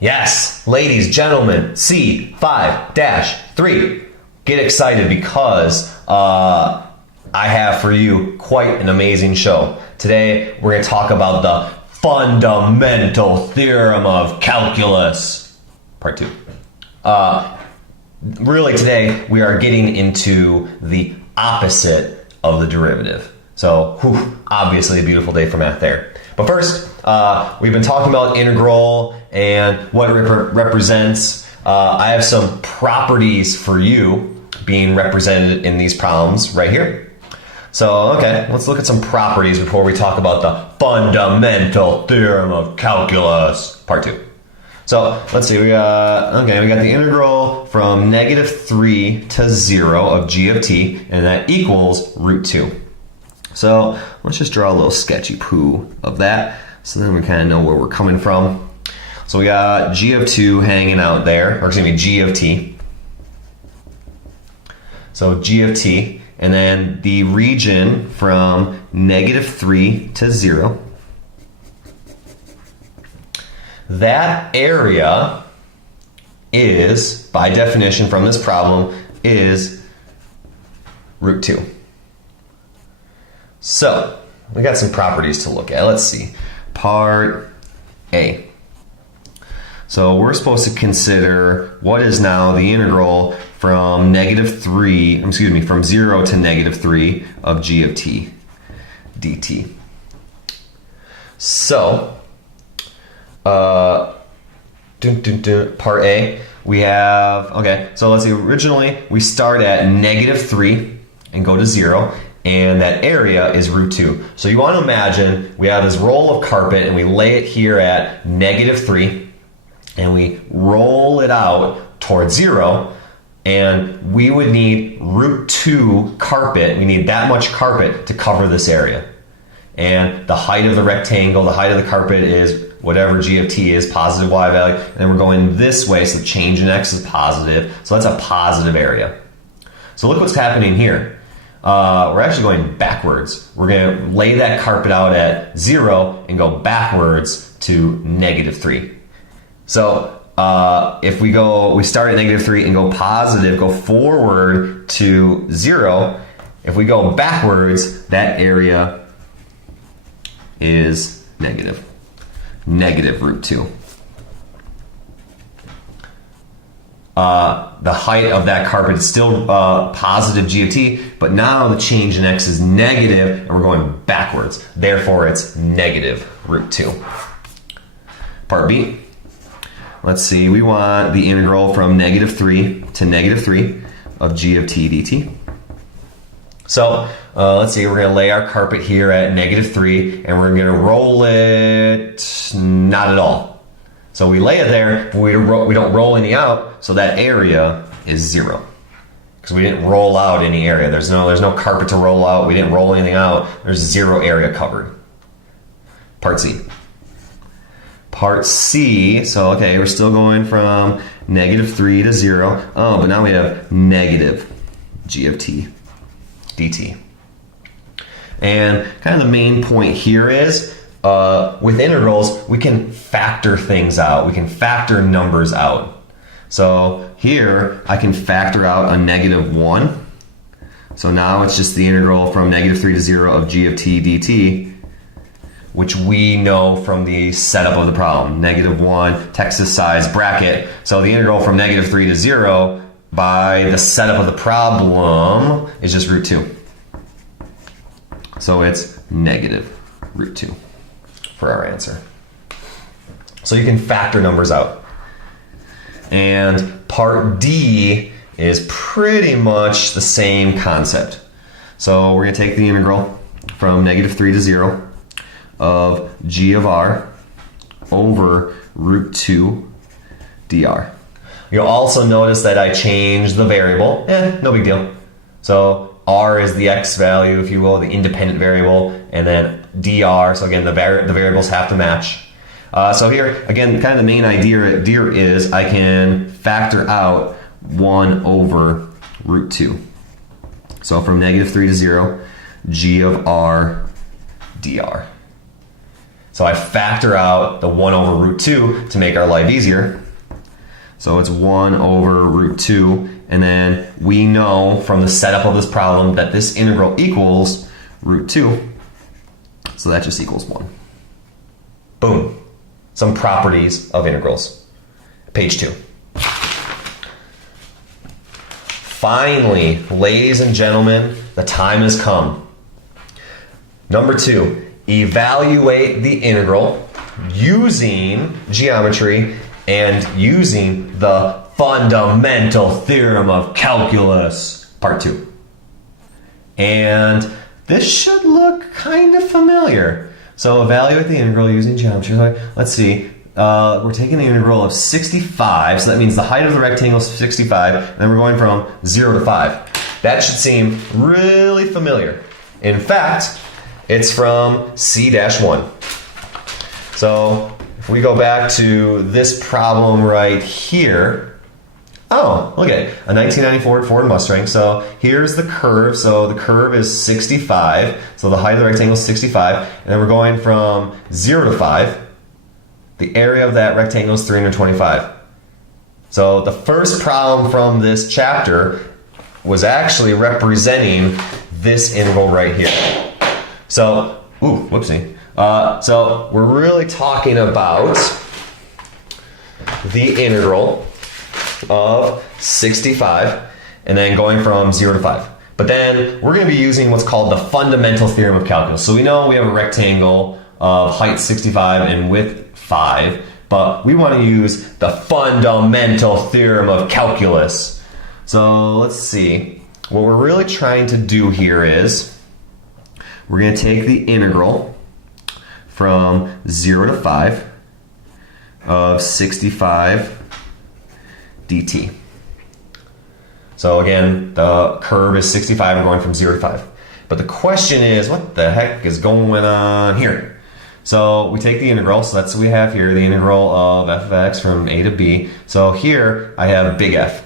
Yes, ladies, gentlemen, C5-3. Get excited because I have for you quite an amazing show. Today, we're going to talk about the fundamental theorem of calculus, part 2. Really today, we are getting into the opposite of the derivative. So, obviously a beautiful day for math there. But first, we've been talking about integral and what it represents. I have some properties for you being represented in these problems right here. So, okay, let's look at some properties before we talk about the fundamental theorem of calculus, part 2. So, let's see, we got the integral from -3 to 0 of g of t, and that equals root 2. So let's just draw a little sketchy poo of that so then we kind of know where we're coming from. So we got g of 2 hanging out there, or excuse me, g of t. So g of t, and then the region from -3 to 0. That area is, by definition from this problem, is root 2. So, we got some properties to look at. Let's see. Part A. So, we're supposed to consider what is now the integral from from 0 to -3 of g of t dt. So, part A, we have, so let's see, originally we start at -3 and go to 0. And that area is root 2. So you want to imagine we have this roll of carpet and we lay it here at -3 and we roll it out towards 0, and we would need root 2 carpet. We need that much carpet to cover this area. And the height of the rectangle, the height of the carpet is whatever g of t is, positive y value, and then we're going this way, so the change in x is positive. So that's a positive area. So look what's happening here. We're actually going backwards. We're going to lay that carpet out at 0 and go backwards to -3. So if we start at -3 and go positive, go forward to 0. If we go backwards, that area is negative root 2. The height of that carpet is still positive g of t, but now the change in x is negative, and we're going backwards. Therefore, it's negative root 2. Part B. Let's see, we want the integral from -3 to -3 of g of t dt. So, let's see, we're going to lay our carpet here at -3, and we're going to roll it not at all. So we lay it there, but we don't roll any out, so that area is 0. Because we didn't roll out any area. There's no carpet to roll out. We didn't roll anything out. There's 0 area covered. Part C. Part C, so we're still going from -3 to 0. Oh, but now we have negative g of t dt. And kind of the main point here is, with integrals, we can factor things out. We can factor numbers out. So here, I can factor out a -1. So now it's just the integral from -3 to 0 of g of t dt, which we know from the setup of the problem. -1, Texas size bracket. So the integral from -3 to 0 by the setup of the problem is just root 2. So it's negative root 2. For our answer. So you can factor numbers out. And part D is pretty much the same concept. So we're going to take the integral from -3 to 0 of g of r over root 2 dr. You'll also notice that I changed the variable. No big deal. So r is the x value, if you will, the independent variable, and then dr, so again, the variables have to match. So here, again, kind of the main idea is I can factor out 1 over root 2. So from -3 to 0, g of r dr. So I factor out the 1 over root 2 to make our life easier. So it's 1 over root 2. And then we know from the setup of this problem that this integral equals root 2. So that just equals 1. Boom. Some properties of integrals. Page 2. Finally, ladies and gentlemen, the time has come. Number 2, evaluate the integral using geometry and using the fundamental theorem of calculus, part 2. And this should look kind of familiar. So evaluate the integral using geometry. Let's see. We're taking the integral of 65, so that means the height of the rectangle is 65, and then we're going from 0 to 5. That should seem really familiar. In fact, it's from C-1. So if we go back to this problem right here, oh, look at it, a 1994 Ford Mustang. So here's the curve. So the curve is 65. So the height of the rectangle is 65. And then we're going from 0 to 5. The area of that rectangle is 325. So the first problem from this chapter was actually representing this integral right here. So, whoopsie. So we're really talking about the integral of 65 and then going from 0 to 5. But then we're going to be using what's called the fundamental theorem of calculus. So we know we have a rectangle of height 65 and width 5, but we want to use the fundamental theorem of calculus. So let's see. What we're really trying to do here is we're going to take the integral from 0 to 5 of 65 dt. So again, the curve is 65, we're going from 0 to 5. But the question is, what the heck is going on here? So we take the integral, so that's what we have here, the integral of f of x from a to b. So here I have big F.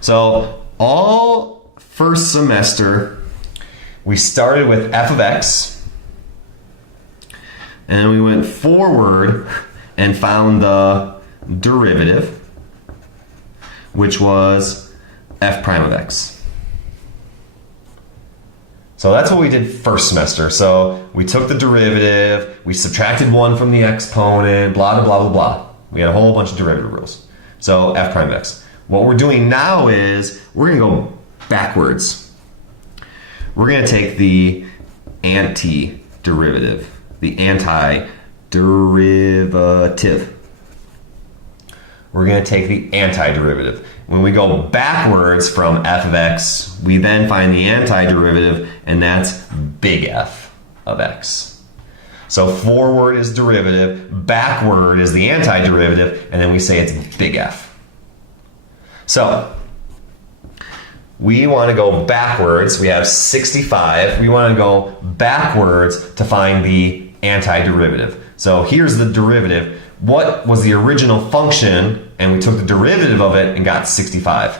So all first semester, we started with f of x, and then we went forward and found the derivative, which was f prime of x. So that's what we did first semester. So we took the derivative, we subtracted 1 from the exponent, blah, blah, blah, blah, blah. We had a whole bunch of derivative rules. So f prime of x. What we're doing now is we're going to go backwards. We're going to take the antiderivative, the antiderivative. We're going to take the antiderivative. When we go backwards from f of x, we then find the antiderivative, and that's big F of x. So forward is derivative, backward is the antiderivative, and then we say it's big F. So we want to go backwards. We have 65. We want to go backwards to find the antiderivative. So here's the derivative. What was the original function? And we took the derivative of it and got 65.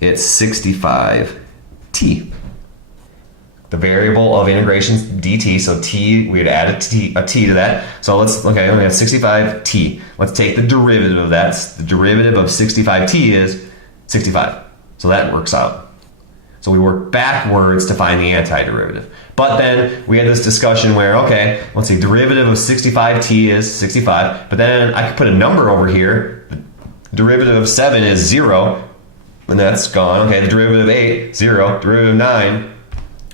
It's 65t. The variable of integration is dt, so t, we had added a t to that. So let's, okay, we have 65t. Let's take the derivative of that. The derivative of 65t is 65. So that works out. So we work backwards to find the antiderivative. But then we had this discussion where, okay, let's see, derivative of 65t is 65, but then I could put a number over here. The derivative of 7 is 0, and that's gone. Okay, the derivative of 8, 0, derivative of 9.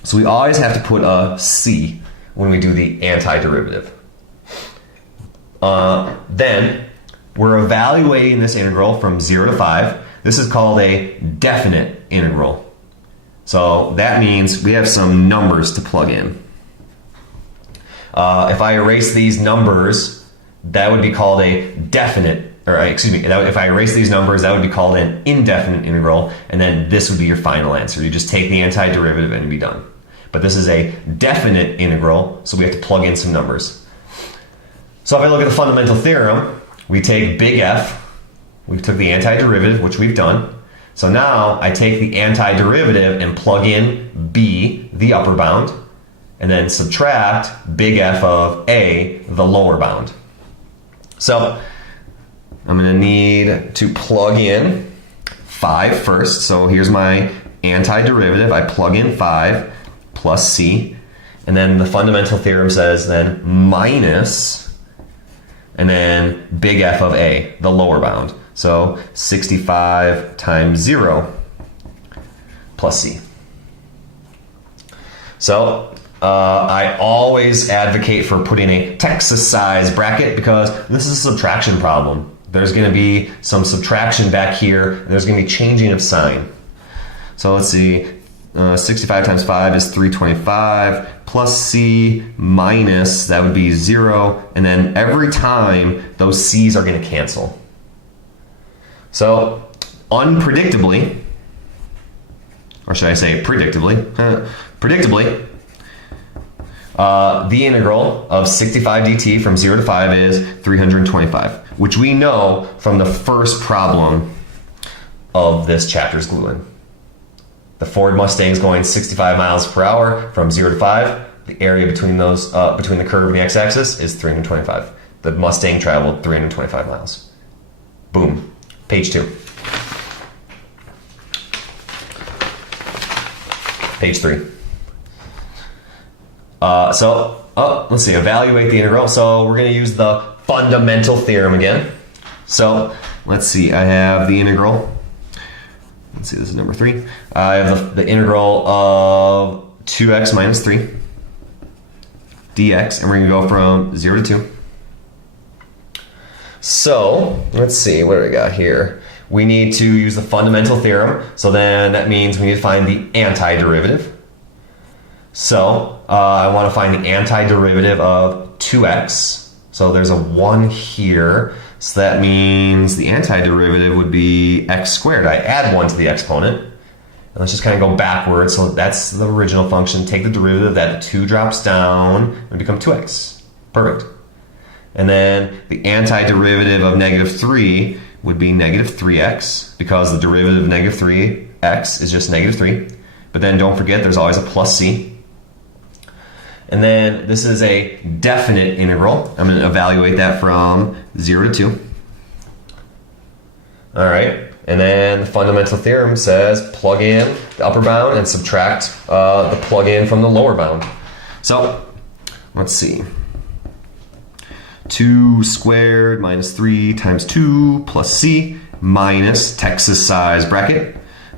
So we always have to put a c when we do the antiderivative. Then we're evaluating this integral from 0 to 5. This is called a definite integral. So that means we have some numbers to plug in. If I erase these numbers, that would be called a definite, or excuse me, if I erase these numbers, that would be called an indefinite integral, and then this would be your final answer. You just take the antiderivative and be done. But this is a definite integral, so we have to plug in some numbers. So if I look at the fundamental theorem, we take big F, we took the antiderivative, which we've done. So now I take the antiderivative and plug in b, the upper bound, and then subtract big F of A, the lower bound. So I'm going to need to plug in 5 first. So here's my antiderivative. I plug in 5 plus C. And then the fundamental theorem says then minus, and then big F of A, the lower bound. So 65 times 0 plus C. So I always advocate for putting a Texas size bracket because this is a subtraction problem. There's going to be some subtraction back here, and there's going to be changing of sign. So let's see, 65 times 5 is 325, plus C minus, that would be 0, and then every time those C's are going to cancel. So unpredictably, or should I say predictably, the integral of 65 dt from 0 to 5 is 325, which we know from the first problem of this chapter's Gluon. The Ford Mustang's going 65 miles per hour from 0 to 5. The area between those, between the curve and the x-axis is 325. The Mustang traveled 325 miles. Boom. Page 2. Page 3. Let's see, evaluate the integral. So we're going to use the fundamental theorem again. So let's see, I have the integral. Let's see, this is number 3. I have the integral of 2x minus 3 dx, and we're going to go from 0 to 2. So let's see, what do we got here? We need to use the fundamental theorem. So then that means we need to find the antiderivative. So I want to find the antiderivative of 2x. So there's a 1 here. So that means the antiderivative would be x squared. I add 1 to the exponent. And let's just kind of go backwards. So that's the original function. Take the derivative. That 2 drops down and become 2x. Perfect. And then the antiderivative of negative 3 would be negative 3x, because the derivative of negative 3x is just negative 3. But then don't forget there's always a plus c. And then this is a definite integral. I'm going to evaluate that from 0 to 2. All right. And then the fundamental theorem says plug in the upper bound and subtract the plug in from the lower bound. So let's see. 2 squared minus 3 times 2 plus c minus Texas size bracket.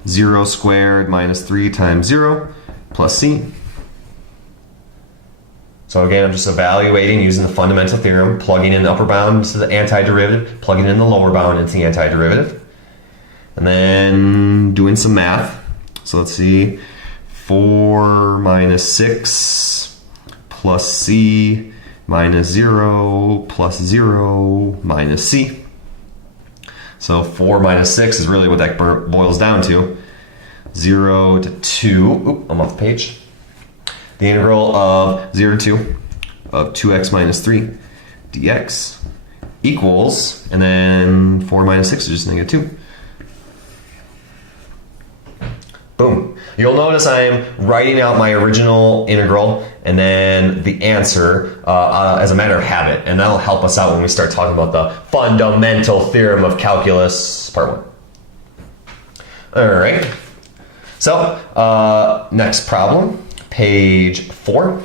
0 squared minus 3 times 0 plus c. So again, I'm just evaluating using the fundamental theorem, plugging in the upper bound into the antiderivative, plugging in the lower bound into the antiderivative, and then doing some math. So let's see, 4 minus 6 plus c minus 0 plus 0 minus c. So 4 minus 6 is really what that boils down to. 0 to 2, oop, I'm off the page. The integral of 0 to 2 of 2x minus 3 dx equals, and then 4 minus 6 is just negative 2. Boom. You'll notice I'm writing out my original integral and then the answer as a matter of habit, and that'll help us out when we start talking about the fundamental theorem of calculus part 1. All right. So next problem. Page 4.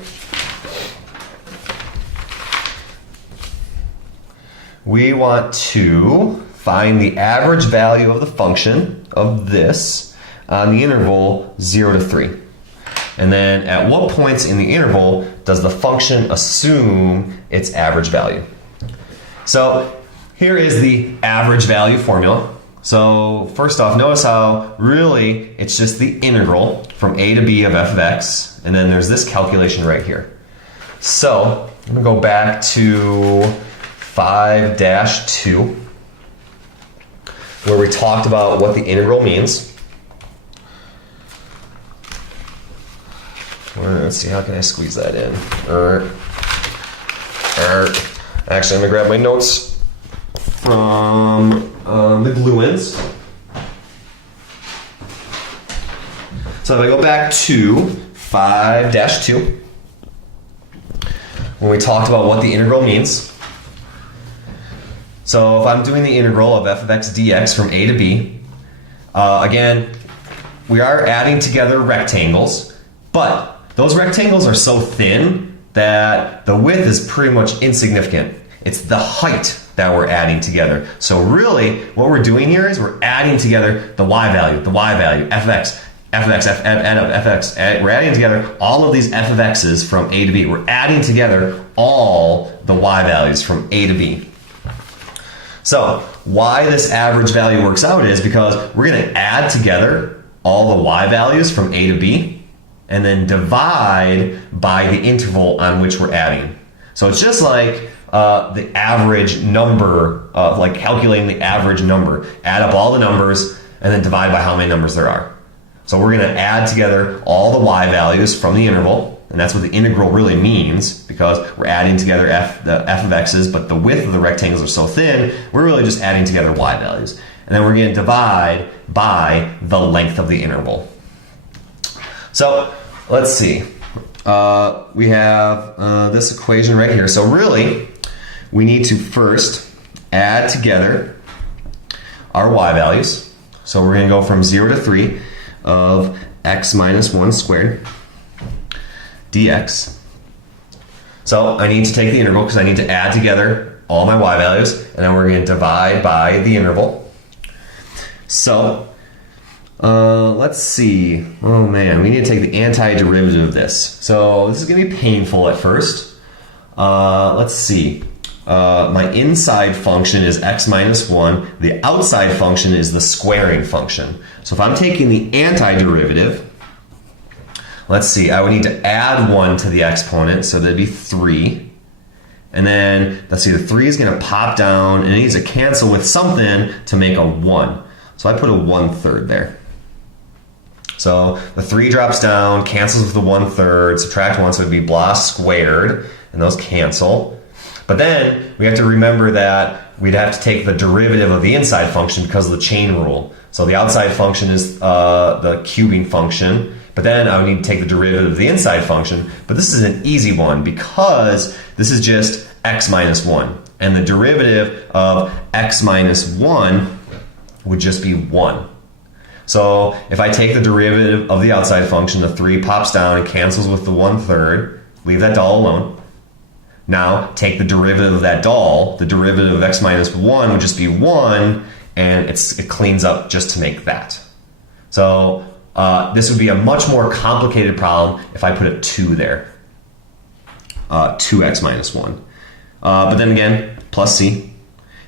We want to find the average value of the function of this on the interval 0 to 3. And then at what points in the interval does the function assume its average value? So here is the average value formula. So first off, notice how really it's just the integral from a to b of f of x, and then there's this calculation right here. So I'm going to go back to 5-2, where we talked about what the integral means. Let's see, how can I squeeze that in? Actually, I'm going to grab my notes from the Gluons. So if I go back to 5-2, when we talked about what the integral means. So if I'm doing the integral of f of x dx from a to b, again, we are adding together rectangles, but those rectangles are so thin that the width is pretty much insignificant. It's the height that we're adding together. So really, what we're doing here is we're adding together the y value, f of x, we're adding together all of these f of x's from a to b. We're adding together all the y values from a to b. So why this average value works out is because we're going to add together all the y values from a to b and then divide by the interval on which we're adding. So it's just like the average number, like calculating the average number. Add up all the numbers and then divide by how many numbers there are. So we're going to add together all the y values from the interval, and that's what the integral really means, because we're adding together the f of x's, but the width of the rectangles are so thin, we're really just adding together y values. And then we're going to divide by the length of the interval. So let's see. We have this equation right here. So really, we need to first add together our y values. So we're going to go from 0 to 3 of x minus 1 squared dx. So I need to take the integral because I need to add together all my y values, and then we're going to divide by the interval. So let's see. Oh man, we need to take the antiderivative of this. So this is going to be painful at first. Let's see. My inside function is x minus 1. The outside function is the squaring function. So if I'm taking the antiderivative, let's see, I would need to add 1 to the exponent, so that'd be 3. And then, let's see, the 3 is going to pop down, and it needs to cancel with something to make a 1. So I put a 1/3 there. So the 3 drops down, cancels with the 1/3, subtract 1, so it'd be blah squared, and those cancel. But then we have to remember that we'd have to take the derivative of the inside function because of the chain rule. So the outside function is the cubing function, but then I would need to take the derivative of the inside function. But this is an easy one because this is just x minus 1. And the derivative of x minus 1 would just be 1. So if I take the derivative of the outside function, the 3 pops down and cancels with the 1/3, leave that doll alone. Now take the derivative of that doll, the derivative of x minus 1 would just be 1, and it cleans up just to make that. So this would be a much more complicated problem if I put a 2 there. 2x minus 1. But then again, plus c.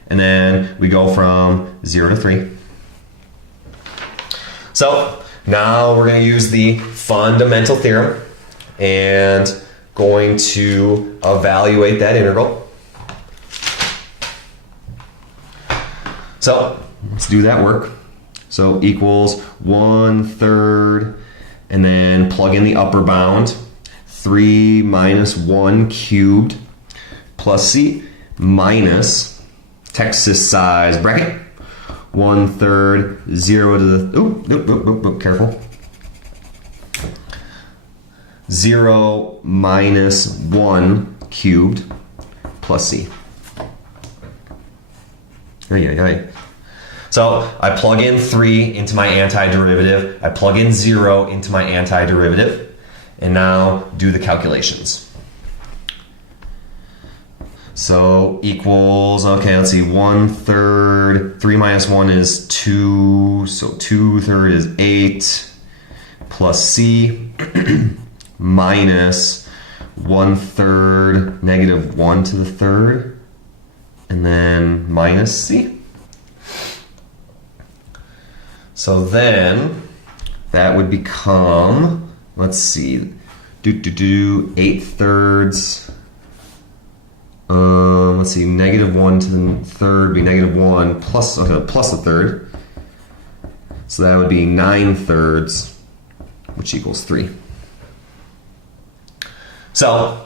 And then we go from 0 to 3. So now we're going to use the fundamental theorem and going to evaluate that integral. So let's do that work. So equals 1/3, and then plug in the upper bound, 3 minus 1 cubed plus c minus Texas size bracket, 1/3, 0 to the, careful. 0 minus 1 cubed plus c. So I plug in 3 into my antiderivative. I plug in 0 into my antiderivative. And now do the calculations. So equals, okay, let's see, 1/3, 3 minus 1 is 2, so 2/3 is 8, plus c, minus 1/3, negative 1 to the 3rd, and then minus c. So then that would become, let's see, 8/3. Let's see, negative 1 to the 3rd would be negative 1 plus, okay, plus a 3rd. So that would be 9/3, which equals 3. So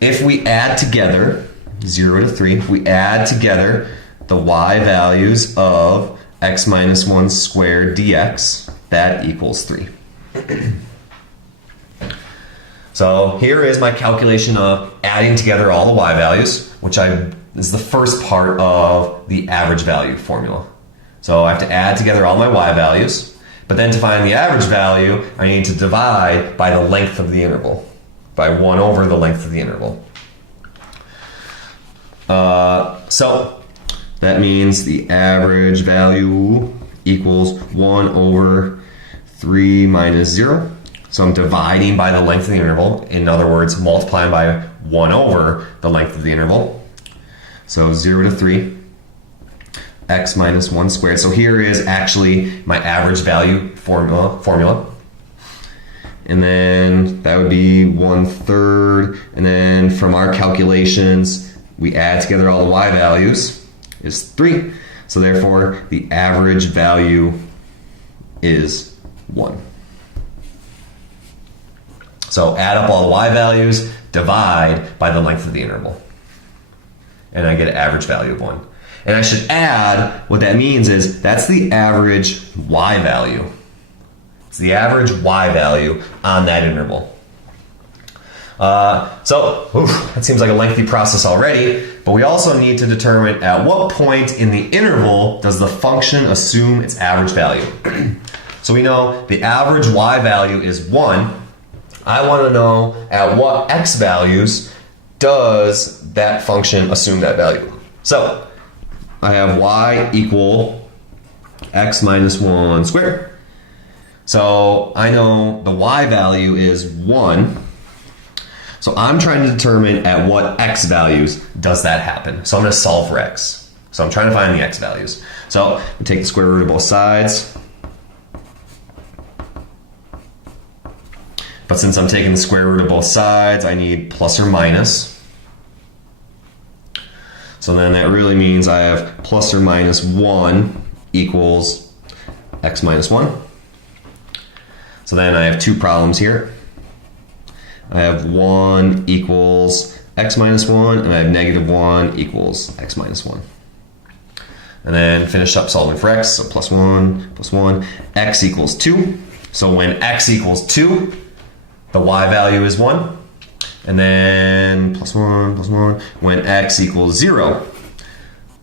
if we add together 0 to 3, we add together the y values of x minus 1 squared dx, that equals 3. So here is my calculation of adding together all the y values, which is the first part of the average value formula. So I have to add together all my y values, but then to find the average value, I need to divide by the length of the interval, by 1 over the length of the interval. So that means the average value equals 1 over 3 minus 0. So I'm dividing by the length of the interval. In other words, multiplying by 1 over the length of the interval. So 0 to 3, x minus 1 squared. So here is actually my average value formula. And then that would be 1/3. And then from our calculations, we add together all the y values is 3. So therefore, the average value is 1. So add up all the y values, divide by the length of the interval. And I get an average value of 1. And I should add, what that means is that's the average y value. It's the average y value on that interval. That seems like a lengthy process already, but we also need to determine at what point in the interval does the function assume its average value. So we know the average y value is 1. I want to know at what x values does that function assume that value. So I have y equal x minus 1 squared. So I know the y value is 1. So I'm trying to determine at what x values does that happen. So I'm going to solve for x. So I'm trying to find the x values. So we take the square root of both sides. But since I'm taking the square root of both sides, I need plus or minus. So then that really means I have plus or minus 1 equals x minus 1. So then I have two problems here. I have 1 equals x minus 1, and I have negative 1 equals x minus 1. And then finish up solving for x, so plus 1, x equals 2. So when x equals 2, the y value is 1. And then plus 1, when x equals 0,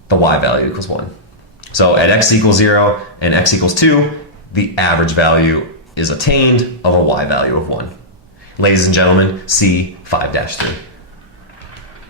the y value equals 1. So at x equals 0 and x equals 2, the average value is attained of a y value of 1. Ladies and gentlemen, C 5-3.